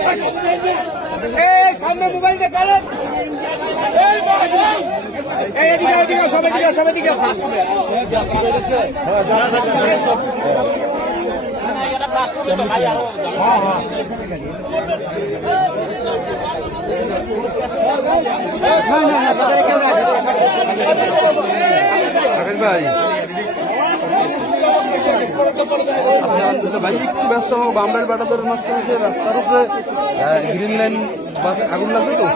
এই সামনে মোবাইল দেখালেন এই এদিকে এদিকে সবাই দিকে সবাই দিকে ভাই। ভাই, একটু ব্যস্ত হব বামরাইল বাটাদোর মাঝখানে যে রাস্তার উপরে গ্রিন লাইন বাস আগুন লাগবে তো?